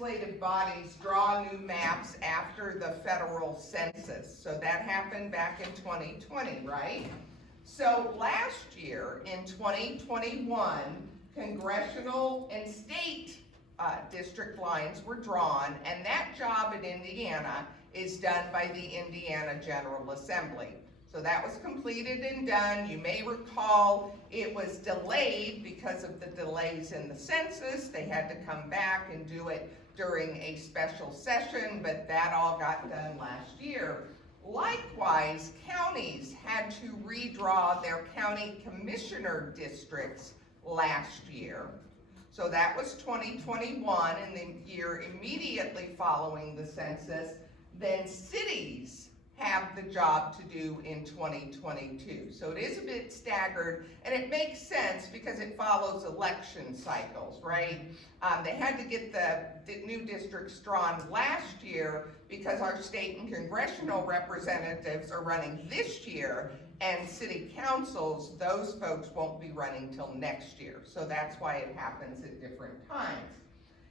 legislative bodies draw new maps after the federal census. So that happened back in 2020, right? So last year, in 2021, congressional and state district lines were drawn, and that job in Indiana is done by the Indiana General Assembly. So that was completed and done. You may recall it was delayed because of the delays in the census. They had to come back and do it during a special session, but that all got done last year. Likewise, counties had to redraw their county commissioner districts last year. So that was 2021, and the year immediately following the census. Then cities have the job to do in 2022. So it is a bit staggered, and it makes sense because it follows election cycles, right? They had to get the new districts drawn last year because our state and congressional representatives are running this year, and city councils, those folks won't be running till next year. So that's why it happens at different times.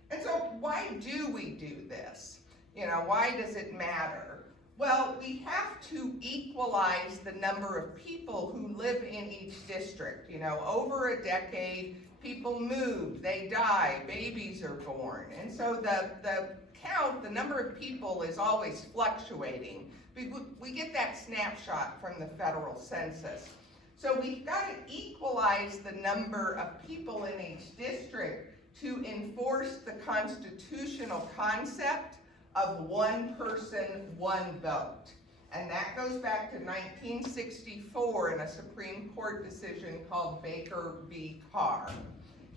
And so why do we do this? You know, why does it matter? Well, we have to equalize the number of people who live in each district. You know, over a decade, people move, they die, babies are born. And so the count, the number of people is always fluctuating. We get that snapshot from the federal census. So we've got to equalize the number of people in each district to enforce the constitutional concept of one person, one vote. And that goes back to 1964 in a Supreme Court decision called Baker v. Carr.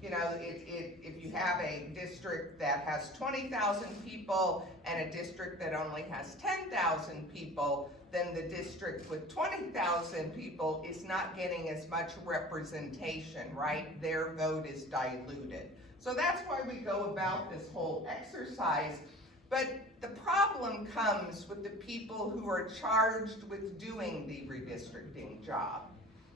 You know, if you have a district that has 20,000 people and a district that only has 10,000 people, then the district with 20,000 people is not getting as much representation, right? Their vote is diluted. So that's why we go about this whole exercise. But the problem comes with the people who are charged with doing the redistricting job.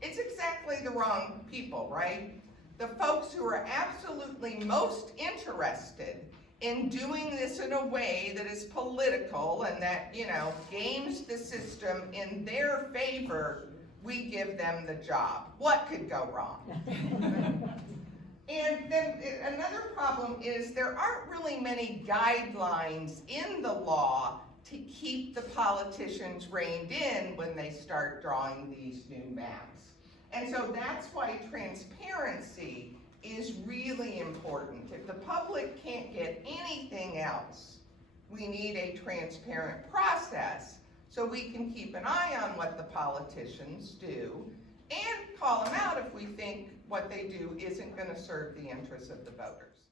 It's exactly the wrong people, right? The folks who are absolutely most interested in doing this in a way that is political and that, you know, games the system in their favor, we give them the job. What could go wrong? And then another problem is there aren't really many guidelines in the law to keep the politicians reined in when they start drawing these new maps. And so that's why transparency is really important. If the public can't get anything else, we need a transparent process so we can keep an eye on what the politicians do and call them out if we think what they do isn't going to serve the interests of the voters.